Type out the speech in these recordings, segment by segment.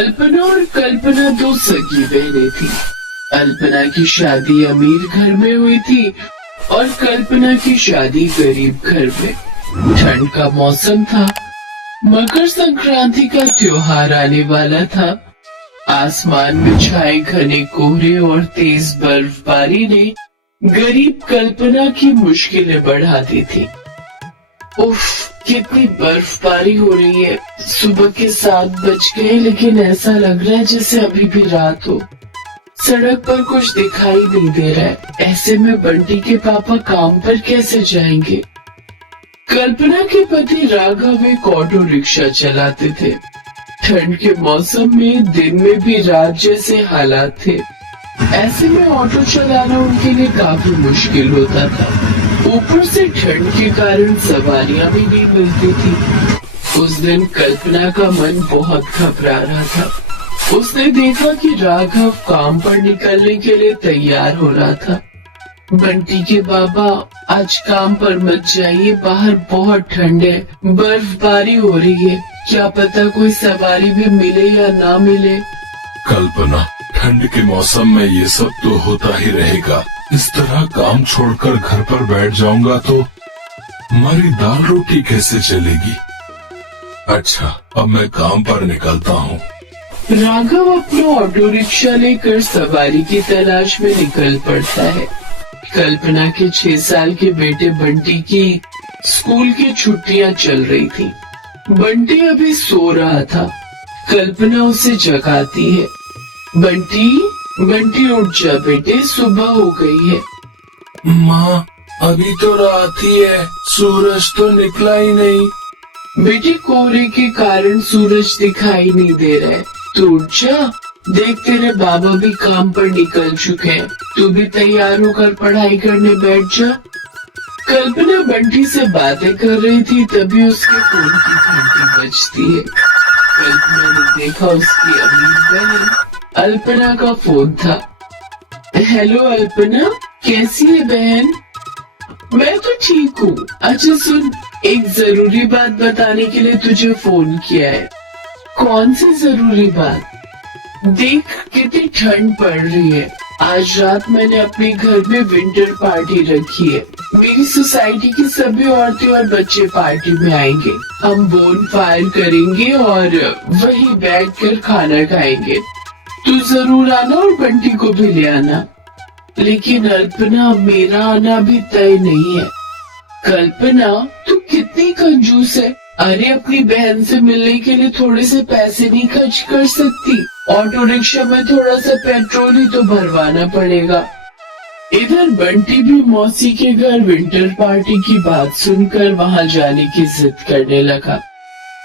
अल्पना और कल्पना दो सगी बहनें थी। अल्पना की शादी अमीर घर में हुई थी और कल्पना की शादी गरीब घर में। ठंड का मौसम था। मकर संक्रांति का त्योहार आने वाला था। आसमान में छाए घने कोहरे और तेज बर्फबारी ने गरीब कल्पना की मुश्किलें बढ़ा दी थी। उफ, कितनी बर्फबारी हो रही है। सुबह के 7 बज गए लेकिन ऐसा लग रहा है जैसे अभी भी रात हो। सड़क पर कुछ दिखाई नहीं दे रहा है। ऐसे में बंटी के पापा काम पर कैसे जाएंगे? कल्पना के पति राघव एक ऑटो रिक्शा चलाते थे। ठंड के मौसम में दिन में भी रात जैसे हालात थे। ऐसे में ऑटो चलाना उनके लिए काफी मुश्किल होता था। ऊपर से ठंड के कारण सवारियां भी नहीं मिलती थी। उस दिन कल्पना का मन बहुत घबरा रहा था। उसने देखा कि राघव काम पर निकलने के लिए तैयार हो रहा था। बंटी के बाबा, आज काम पर मत जाइए, बाहर बहुत ठंड है, बर्फबारी हो रही है, क्या पता कोई सवारी भी मिले या ना मिले। कल्पना, ठंड के मौसम में ये सब तो होता ही रहेगा। इस तरह काम छोड़कर घर पर बैठ जाऊंगा तो हमारी दाल रोटी कैसे चलेगी? अच्छा, अब मैं काम पर निकलता हूँ। राघव अपना ऑटो रिक्शा लेकर सवारी की तलाश में निकल पड़ता है। कल्पना के 6 साल के बेटे बंटी की स्कूल की छुट्टियां चल रही थी। बंटी अभी सो रहा था। कल्पना उसे जगाती है। बंटी, बंटी उठ जा बेटे, सुबह हो गई है। माँ, अभी तो रात ही है, सूरज तो निकला ही नहीं। बेटी, कोहरे के कारण सूरज दिखाई नहीं दे रहा है। तू उठ जा, देख तेरे बाबा भी काम पर निकल चुके हैं। तू भी तैयार होकर पढ़ाई करने बैठ जा। कल्पना बंटी से बातें कर रही थी, तभी उसके फोन की घंटी बजती है। कल्पना ने देखा उसकी अमीर बहन अल्पना का फोन था। हेलो अल्पना, कैसी है बहन? मैं तो ठीक हूँ। अच्छा सुन, एक जरूरी बात बताने के लिए तुझे फोन किया है। कौन सी जरूरी बात? देख, कितनी ठंड पड़ रही है। आज रात मैंने अपने घर में विंटर पार्टी रखी है। मेरी सोसाइटी की सभी औरतें और बच्चे पार्टी में आएंगे। हम बोन फायर करेंगे और वहीं बैठकर खाना खाएंगे। तू जरूर आना और बंटी को भी ले आना। लेकिन अल्पना, मेरा आना भी तय नहीं है। कल्पना, तू कितनी कंजूस है। अरे, अपनी बहन से मिलने के लिए थोड़े से पैसे नहीं खर्च कर सकती? ऑटो रिक्शा में थोड़ा सा पेट्रोल ही तो भरवाना पड़ेगा। इधर बंटी भी मौसी के घर विंटर पार्टी की बात सुनकर वहाँ जाने की जिद करने लगा।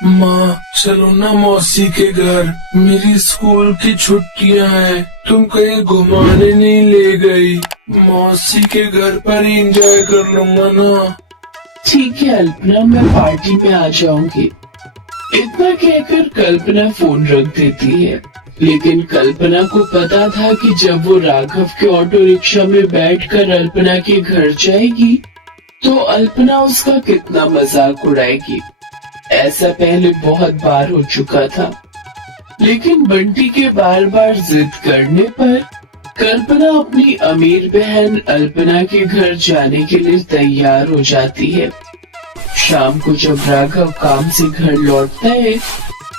माँ, चलो ना मौसी के घर, मेरी स्कूल की छुट्टियाँ हैं, तुम कहीं घुमाने नहीं ले गई। मौसी के घर पर ही एंजॉय कर लूंगा ना। ठीक है अल्पना, मैं पार्टी में आ जाऊंगी। इतना कहकर कल्पना फोन रख देती है। लेकिन कल्पना को पता था कि जब वो राघव के ऑटो रिक्शा में बैठकर अल्पना के घर जाएगी तो अल्पना उसका कितना मजाक उड़ाएगी। ऐसा पहले बहुत बार हो चुका था। लेकिन बंटी के बार बार जिद करने पर कल्पना अपनी अमीर बहन अल्पना के घर जाने के लिए तैयार हो जाती है। शाम को जब राघव काम से घर लौटता है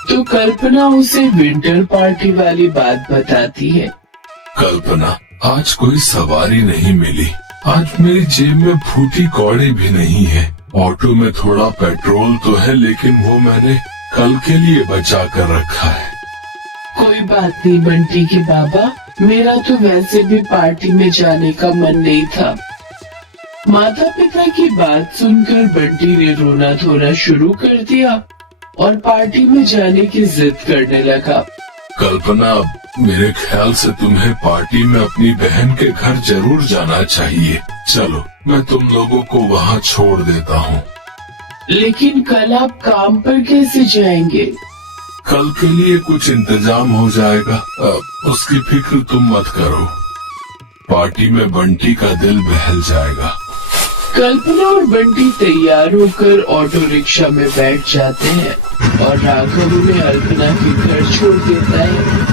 तो कल्पना उसे विंटर पार्टी वाली बात बताती है। कल्पना, आज कोई सवारी नहीं मिली। आज मेरी जेब में फूटी कौड़ी भी नहीं है। ऑटो में थोड़ा पेट्रोल तो है, लेकिन वो मैंने कल के लिए बचा कर रखा है। कोई बात नहीं बंटी के बाबा, मेरा तो वैसे भी पार्टी में जाने का मन नहीं था। माता पिता की बात सुनकर बंटी ने रोना धोना शुरू कर दिया और पार्टी में जाने की जिद करने लगा। कल्पना, मेरे ख्याल से तुम्हें पार्टी में अपनी बहन के घर जरूर जाना चाहिए। चलो, मैं तुम लोगों को वहाँ छोड़ देता हूँ। लेकिन कल आप काम पर कैसे जाएंगे? कल के लिए कुछ इंतजाम हो जाएगा, उसकी फिक्र तुम मत करो। पार्टी में बंटी का दिल बहल जाएगा। कल्पना और बंटी तैयार होकर ऑटो रिक्शा में बैठ जाते हैं। और राघव उन्हें अल्पना के घर छोड़ देता है।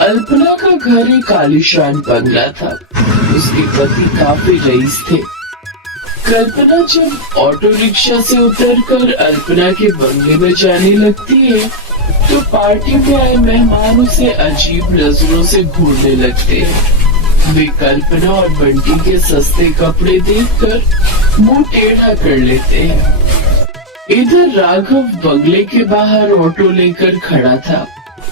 अल्पना का घर एक आलीशान बंगला था। उसके पति काफी रईस थे। कल्पना जब ऑटो रिक्शा से उतरकर अल्पना के बंगले में जाने लगती है तो पार्टी में आए मेहमान उसे अजीब नजरों से घूरने लगते हैं। वे कल्पना और बंटी के सस्ते कपड़े देखकर मुंह टेढ़ा कर लेते हैं। इधर राघव बंगले के बाहर ऑटो लेकर खड़ा था।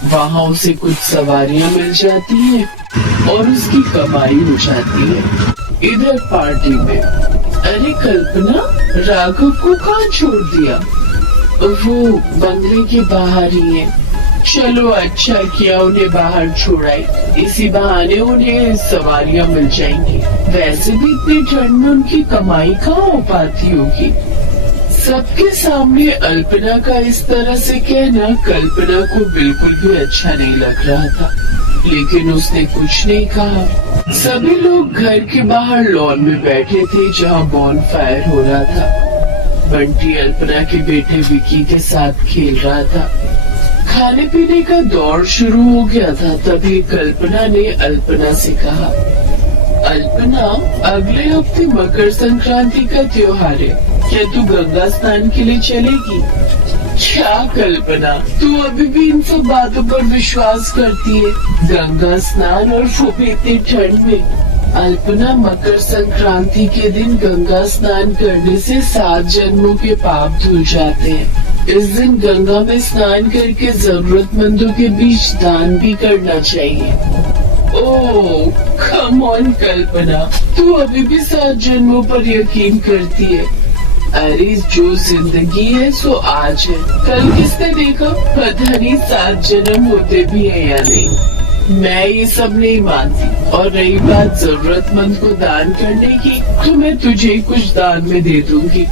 वहाँ उसे कुछ सवारियां मिल जाती हैं और उसकी कमाई हो जाती है। इधर पार्टी में, अरे कल्पना, राघव को कहाँ छोड़ दिया? वो बंगले के बाहर ही है। चलो अच्छा किया उन्हें बाहर छोड़ाई, इसी बहाने उन्हें सवारियां मिल जाएंगी। वैसे भी इतनी ठंड में उनकी कमाई कहाँ हो पाती होगी। सबके सामने अल्पना का इस तरह से कहना कल्पना को बिल्कुल भी अच्छा नहीं लग रहा था, लेकिन उसने कुछ नहीं कहा। सभी लोग घर के बाहर लॉन में बैठे थे जहाँ बॉनफायर हो रहा था। बंटी अल्पना के बेटे विकी के साथ खेल रहा था। खाने पीने का दौर शुरू हो गया था। तभी कल्पना ने अल्पना से कहा, अल्पना, अगले हफ्ते मकर संक्रांति का त्योहार है, क्या तू गंगा स्नान के लिए चलेगी? क्या कल्पना, तू अभी भी इन सब बातों पर विश्वास करती है? गंगा स्नान और वो भी इतनी ठंड में। अल्पना, मकर संक्रांति के दिन गंगा स्नान करने से 7 जन्मों के पाप धुल जाते हैं। इस दिन गंगा में स्नान करके जरूरतमंदों के बीच दान भी करना चाहिए। ओह कम ऑन कल्पना, तू अभी भी 7 जन्मों पर यकीन करती है? अरे जो जिंदगी है सो आज है, कल किसने देखा, पता नहीं 7 जन्म होते भी है या नहीं। मैं ये सब नहीं मानती। और रही बात जरूरतमंद को दान करने की, तो मैं तुझे कुछ दान में दे दूंगी।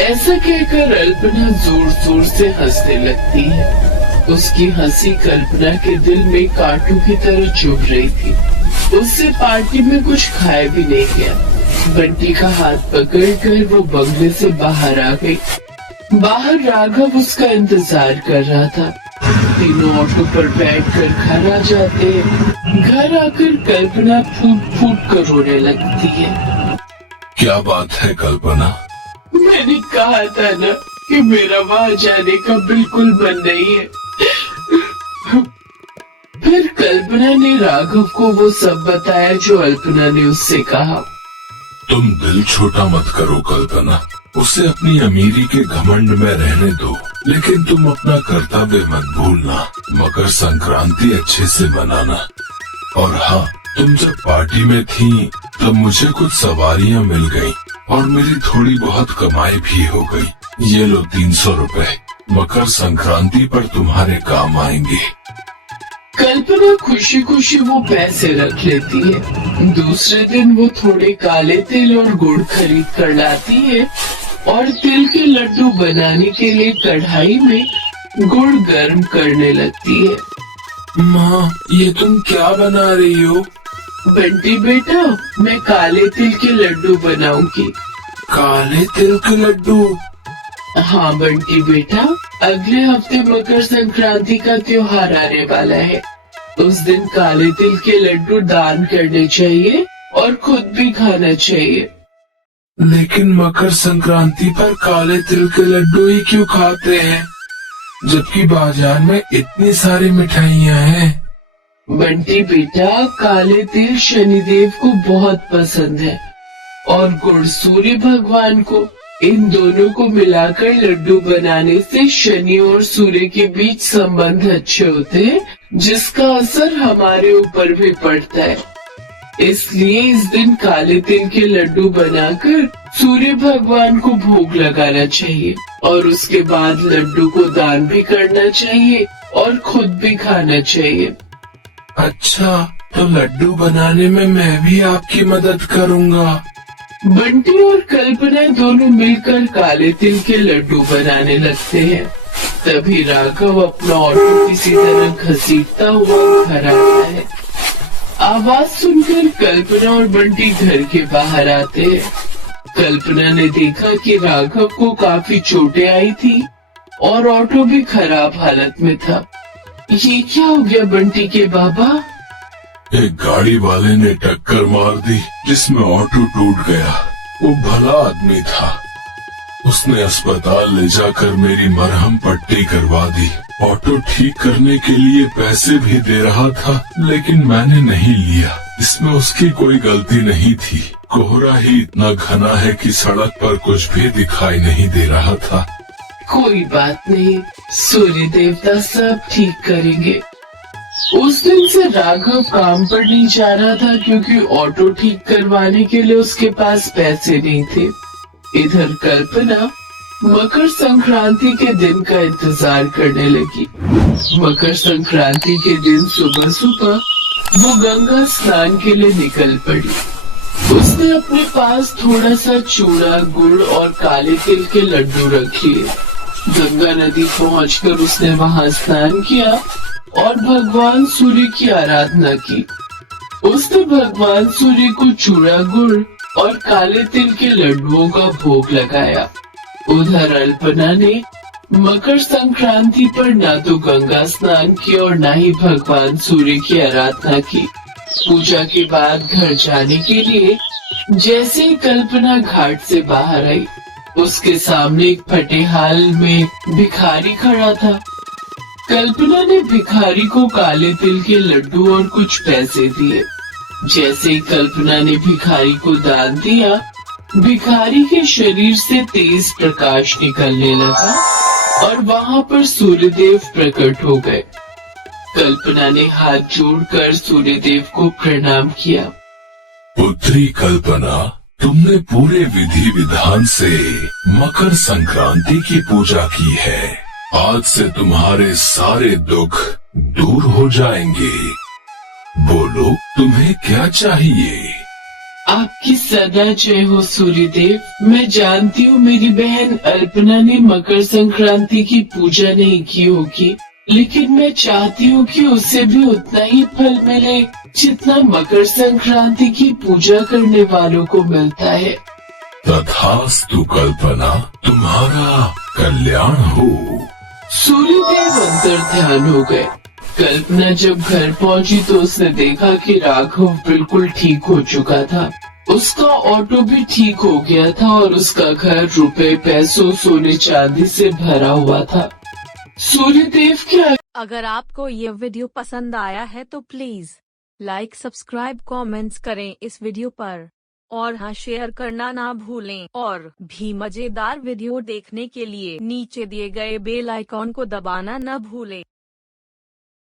ऐसा कहकर अल्पना जोर जोर से हंसने लगती है। उसकी हंसी कल्पना के दिल में कांटों की तरह चुभ रही थी। उससे पार्टी में कुछ खाया भी नहीं गया। बंटी का हाथ पकड़कर वो बंगले से बाहर आ गई। बाहर राघव उसका इंतजार कर रहा था। तीनों ऑटो पर बैठकर घर आ जाते हैं। घर आकर कल्पना फूट फूट कर रोने लगती है। क्या बात है कल्पना? मैंने कहा था ना कि मेरा वहाँ जाने का बिल्कुल मन नहीं है। फिर कल्पना ने राघव को वो सब बताया जो अल्पना ने उससे कहा। तुम दिल छोटा मत करो कल्पना, उसे अपनी अमीरी के घमंड में रहने दो, लेकिन तुम अपना कर्तव्य मत भूलना। मकर संक्रांति अच्छे से मनाना। और हाँ, तुम जब पार्टी में थी तब मुझे कुछ सवारियां मिल गईं और मेरी थोड़ी बहुत कमाई भी हो गई। ये लो 300 रुपए, मकर संक्रांति पर तुम्हारे काम आएंगे। कल्पना खुशी खुशी वो पैसे रख लेती है। दूसरे दिन वो थोड़े काले तिल और गुड़ खरीद कर लाती है और तिल के लड्डू बनाने के लिए कढ़ाई में गुड़ गर्म करने लगती है। माँ, ये तुम क्या बना रही हो? बंटी बेटा, मैं काले तिल के लड्डू बनाऊंगी। काले तिल के लड्डू? हाँ बंटी बेटा, अगले हफ्ते मकर संक्रांति का त्योहार आने वाला है। उस दिन काले तिल के लड्डू दान करने चाहिए और खुद भी खाना चाहिए। लेकिन मकर संक्रांति पर काले तिल के लड्डू ही क्यों खाते हैं, जबकि बाजार में इतनी सारी मिठाइयाँ हैं? बंटी बेटा, काले तिल शनिदेव को बहुत पसंद है और गुड़ सूर्य भगवान को। इन दोनों को मिलाकर लड्डू बनाने से शनि और सूर्य के बीच संबंध अच्छे होते हैं, जिसका असर हमारे ऊपर भी पड़ता है। इसलिए इस दिन काले तिल के लड्डू बनाकर सूर्य भगवान को भोग लगाना चाहिए और उसके बाद लड्डू को दान भी करना चाहिए और खुद भी खाना चाहिए। अच्छा, तो लड्डू बनाने में मैं भी आपकी मदद करूँगा। बंटी और कल्पना दोनों मिलकर काले तिल के लड्डू बनाने लगते हैं। तभी राघव अपना ऑटो किसी तरह घसीटता हुआ घर आता है। आवाज सुनकर कल्पना और बंटी घर के बाहर आते हैं। कल्पना ने देखा कि राघव को काफी चोटें आई थी और ऑटो भी खराब हालत में था। ये क्या हो गया बंटी के बाबा? एक गाड़ी वाले ने टक्कर मार दी जिसमें ऑटो टूट गया। वो भला आदमी था। उसने अस्पताल ले जाकर मेरी मरहम पट्टी करवा दी। ऑटो ठीक करने के लिए पैसे भी दे रहा था, लेकिन मैंने नहीं लिया। इसमें उसकी कोई गलती नहीं थी। कोहरा ही इतना घना है कि सड़क पर कुछ भी दिखाई नहीं दे रहा था। कोई बात नहीं, सूर्य देवता सब ठीक करेंगे। उस दिन से राघव काम पर नहीं जा रहा था क्योंकि ऑटो ठीक करवाने के लिए उसके पास पैसे नहीं थे। इधर कल्पना मकर संक्रांति के दिन का इंतजार करने लगी। मकर संक्रांति के दिन सुबह सुबह वो गंगा स्नान के लिए निकल पड़ी। उसने अपने पास थोड़ा सा चूड़ा, गुड़ और काले तिल के लड्डू रख लिए। गंगा नदी पहुंचकर उसने वहां स्नान किया और भगवान सूर्य की आराधना की। उसने भगवान सूर्य को चूड़ा, गुड़ और काले तिल के लड्डुओं का भोग लगाया। उधर अल्पना ने मकर संक्रांति पर न तो गंगा स्नान किया और न ही भगवान सूर्य की आराधना की। पूजा के बाद घर जाने के लिए जैसे ही कल्पना घाट से बाहर आई, उसके सामने एक फटे हाल में भिखारी खड़ा था। कल्पना ने भिखारी को काले तिल के लड्डू और कुछ पैसे दिए। जैसे ही कल्पना ने भिखारी को दान दिया, भिखारी के शरीर से तेज प्रकाश निकलने लगा और वहां पर सूर्यदेव प्रकट हो गए। कल्पना ने हाथ जोड़कर सूर्यदेव को प्रणाम किया। पुत्री कल्पना, तुमने पूरे विधि विधान से मकर संक्रांति की पूजा की है। आज से तुम्हारे सारे दुख दूर हो जाएंगे। बोलो, तुम्हें क्या चाहिए? आपकी सदा जय हो सूर्यदेव। मैं जानती हूँ मेरी बहन अल्पना ने मकर संक्रांति की पूजा नहीं की होगी, लेकिन मैं चाहती हूँ कि उसे भी उतना ही फल मिले जितना मकर संक्रांति की पूजा करने वालों को मिलता है। तथास्तु कल्पना, तुम्हारा कल्याण हो। सूर्यदेव अंतर ध्यान हो गए। कल्पना जब घर पहुंची तो उसने देखा कि राघव बिल्कुल ठीक हो चुका था। उसका ऑटो भी ठीक हो गया था और उसका घर रुपए, पैसों, सोने चांदी से भरा हुआ था। सूर्यदेव क्या? अगर आपको ये वीडियो पसंद आया है तो प्लीज लाइक, सब्सक्राइब, कमेंट्स करें इस वीडियो पर और हाँ, शेयर करना ना भूलें। और भी मजेदार वीडियो देखने के लिए नीचे दिए गए बेल आइकॉन को दबाना न भूलें।